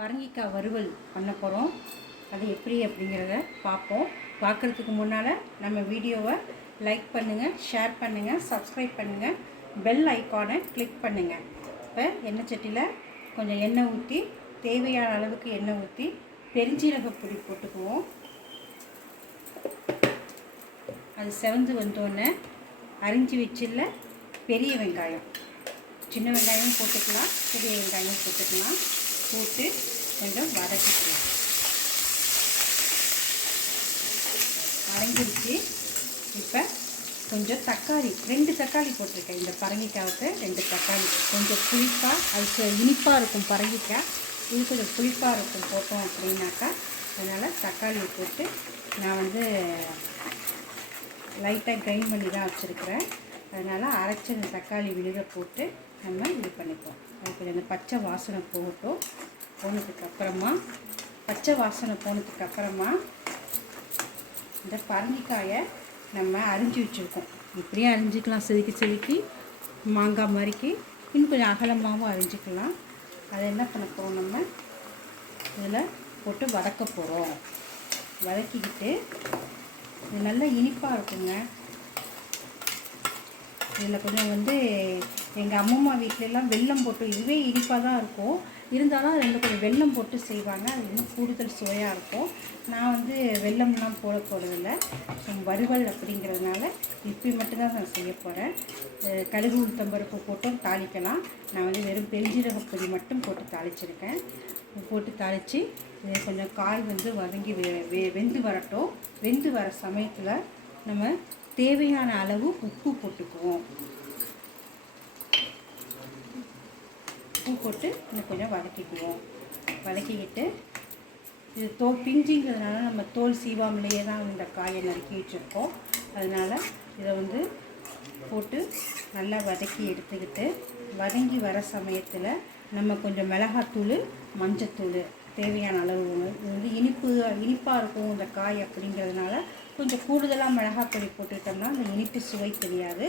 பரங்கிக்காய் வறுவல் பண்ண போகிறோம். அது எப்படி அப்படிங்கிறத பார்ப்போம். பார்க்குறதுக்கு முன்னால் நம்ம வீடியோவை லைக் பண்ணுங்கள், ஷேர் பண்ணுங்கள், சப்ஸ்கிரைப் பண்ணுங்கள், பெல் ஐக்கானை கிளிக் பண்ணுங்கள். இப்போ எண்ணெய் சட்டியில் கொஞ்சம் எண்ணெய் ஊற்றி, தேவையான அளவுக்கு எண்ணெய் ஊற்றி பெருஞ்சீரக பொடி போட்டுக்குவோம். அது செவந்து வந்தோடனே அரிஞ்சு வச்சில்ல பெரிய வெங்காயம், சின்ன வெங்காயம் போட்டுக்கலாம், பெரிய வெங்காயம் போட்டுக்கலாம். போட்டு கொஞ்சம் வதக்கிக்கலாம். வதங்கிடுச்சு. இப்போ கொஞ்சம் தக்காளி, 2 தக்காளி போட்டிருக்கேன். இந்த பரங்கிக்காவுக்கு 2 தக்காளி. கொஞ்சம் புளிப்பாக, அது இனிப்பாக இருக்கும் பரங்கிக்காய், இது கொஞ்சம் புளிப்பாக இருக்கும் போட்டோம் அப்படின்னாக்கா. அதனால் தக்காளியை போட்டு நான் லைட்டாக கிரைண்ட் பண்ணி தான் வச்சுருக்கிறேன். அதனால் அரைச்ச தக்காளி விழுத போட்டு நம்ம இது பண்ணிப்போம். அதுக்கு அந்த பச்சை வாசனை போனதுக்கப்புறமா இந்த பரங்கிக்காயை நம்ம அரிஞ்சு வச்சுருக்கோம். இப்படியே அரிஞ்சிக்கலாம், செதுக்கி மாங்காய் மாதிரிக்கு. இன்னும் கொஞ்சம் அகலமாகவும் அரிஞ்சிக்கலாம். அதை என்ன பண்ண போகிறோம், நம்ம இதில் போட்டு வதக்க போகிறோம். வதக்கிக்கிட்டு இது நல்லா இனிப்பாக இருக்குங்க. இதில் கொஞ்சம் எங்கள் அம்மம்மா வீட்டிலலாம் வெல்லம் போட்டு, இதுவே இனிப்பாக தான் இருக்கும், இருந்தாலும் அதில் கொஞ்சம் வெல்லம் போட்டு செய்வாங்க. அது இன்னும் கூடுதல் சுவையாக இருக்கும். நான் வெல்லம்லாம் போட போகிறதில்ல. வறுவல் அப்படிங்கிறதுனால இப்படி மட்டும்தான் நான் செய்ய போகிறேன். கடுகு உளுத்தம்பருப்பு போட்டும் தாளிக்கலாம். நான் வெறும் பெருஞ்சீரக பொடி மட்டும் போட்டு தாளிச்சிருக்கேன். போட்டு தாளித்து கொஞ்சம் காய் வதங்கி வெந்து வரட்டும். வெந்து வர சமயத்தில் நம்ம தேவையான அளவு உப்பு போட்டுக்குவோம். உப்பு போட்டு இன்னும் கொஞ்சம் வதக்கிக்குவோம். வதக்கிக்கிட்டு இது பிஞ்சிங்கிறதுனால நம்ம தோல் சீவாமலேயே தான் இந்த காயை நறுக்கி வச்சுருக்கோம். அதனால் இதை போட்டு நல்லா வதக்கி எடுத்துக்கிட்டு, வதங்கி வர சமயத்தில் நம்ம கொஞ்சம் மிளகாத்தூள், மஞ்சத்தூள் தேவையான அளவு. இனிப்பாக இருக்கும் இந்த காய் அப்படிங்கிறதுனால கொஞ்சம் கூடுதலாக மிளகாப்பொடி போட்டுக்கிட்டோம்னா அந்த இனிப்பு சுவை தெரியாது,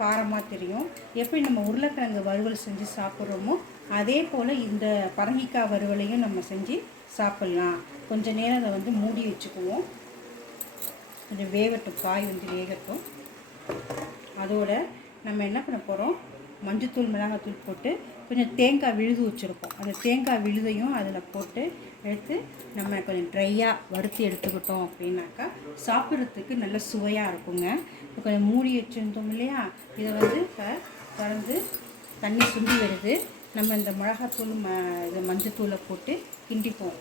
காரமாக தெரியும். எப்படி நம்ம உருளைக்கிழங்கு வறுவல் செஞ்சு சாப்பிட்றோமோ அதே போல் இந்த பரங்கிக்காய் வறுவலையும் நம்ம செஞ்சு சாப்பிட்லாம். கொஞ்சம் நேரம் அதை மூடி வச்சுக்குவோம். கொஞ்சம் வேகட்டும், காய் வேகட்டும். அதோட நம்ம என்ன பண்ண போகிறோம், மஞ்சத்தூள், மிளகாத்தூள் போட்டு கொஞ்சம் தேங்காய் விழுது வச்சுருக்கோம். அந்த தேங்காய் விழுதையும் அதில் போட்டு எடுத்து நம்ம கொஞ்சம் ட்ரையாக வறுத்து எடுத்துக்கிட்டோம் அப்படின்னாக்கா சாப்பிட்றதுக்கு நல்ல சுவையாக இருக்குங்க. இப்போ கொஞ்சம் மூடி வச்சுருந்தோம் இல்லையா, இதை இப்போ திறந்து தண்ணி சுண்டி வருது. நம்ம இந்த மிளகாத்தூள் இது மஞ்சத்தூளை போட்டு கிண்டிப்போம்.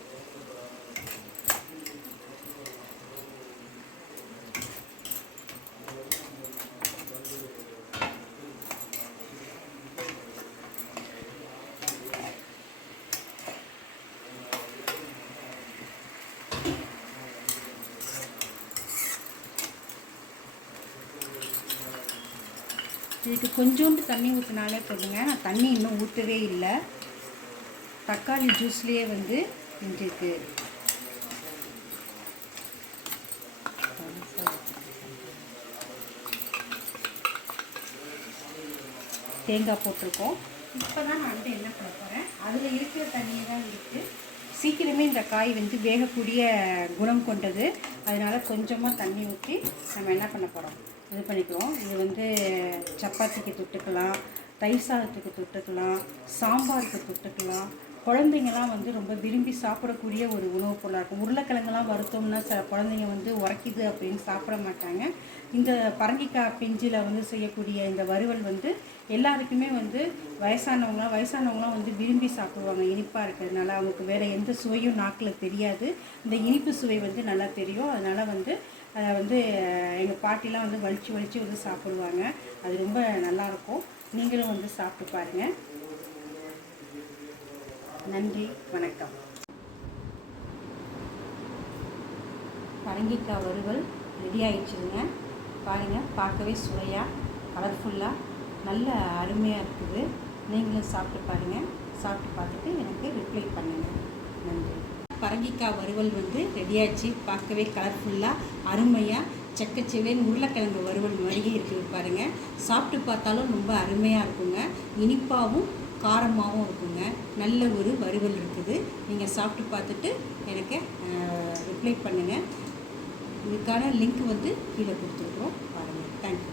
இதுக்கு கொஞ்சோண்டு தண்ணி ஊற்றினாலே போதுங்க. நான் தண்ணி இன்னும் ஊற்றவே இல்லை. தக்காளி ஜூஸ்லேயே இஞ்சிருக்கு. தேங்காய் போட்டிருக்கோம். இப்போ தான் நான் என்ன பண்ண போகிறேன், அதில் இருக்கிற தண்ணியை தான் இருக்குது. சீக்கிரமே இந்த காய் வேகக்கூடிய குணம் கொண்டது. அதனால் கொஞ்சமாக தண்ணி ஊற்றி நம்ம என்ன பண்ண போகிறோம், இது பண்ணிக்குவோம். இது சப்பாத்திக்கு தொட்டுக்கலாம், தயிர் சாதத்துக்கு தொட்டுக்கலாம், சாம்பாருக்கு தொட்டுக்கலாம். குழந்தைங்கள்லாம் ரொம்ப விரும்பி சாப்பிடக்கூடிய ஒரு உணவுப் பொருளாக இருக்கும். உருளைக்கிழங்கெல்லாம் வறுத்தோம்னா சில குழந்தைங்க உரைக்குது அப்படின்னு சாப்பிட மாட்டாங்க. இந்த பரங்கிக்காய் பிஞ்சில் செய்யக்கூடிய இந்த வறுவல் எல்லாருக்குமே வயசானவங்களாம் விரும்பி சாப்பிடுவாங்க. இனிப்பாக இருக்கிறதுனால அவங்களுக்கு வேறு எந்த சுவையும் நாக்கில் தெரியாது. இந்த இனிப்பு சுவை நல்லா தெரியும். அதனால் அதை எங்கள் பாட்டிலாம் வலிச்சு சாப்பிடுவாங்க. அது ரொம்ப நல்லாயிருக்கும். நீங்களும் சாப்பிட்டு பாருங்கள். நன்றி, வணக்கம். பரங்கிக்காய் வறுவல் ரெடி ஆகிடுச்சுங்க. பாருங்கள், பார்க்கவே சுவையாக, கலர்ஃபுல்லாக, நல்ல அருமையாக இருக்குது. நீங்களும் சாப்பிட்டு பாருங்கள். சாப்பிட்டு பார்த்துட்டு எனக்கு ரிப்ளை பண்ணுங்கள். நன்றி. பரங்கிக்காய் வறுவல் ரெடியாகிடுச்சு. பார்க்கவே கலர்ஃபுல்லாக, அருமையாக, செக்கச்செவேன்னு உருளைக்கிழங்கு வறுவல் மாதிரியே இருக்குது பாருங்கள். சாப்பிட்டு பார்த்தாலும் ரொம்ப அருமையாக இருக்குங்க. இனிப்பாகவும் காரமாகவும் இருக்குங்க. நல்ல ஒரு வறுவல் இருக்குது. நீங்கள் சாப்பிட்டு பார்த்துட்டு எனக்கு ரிப்ளை பண்ணுங்கள். இதுக்கான லிங்க் வந்து கீழே கொடுத்துருக்குறோம், பாருங்கள். தேங்க்யூ.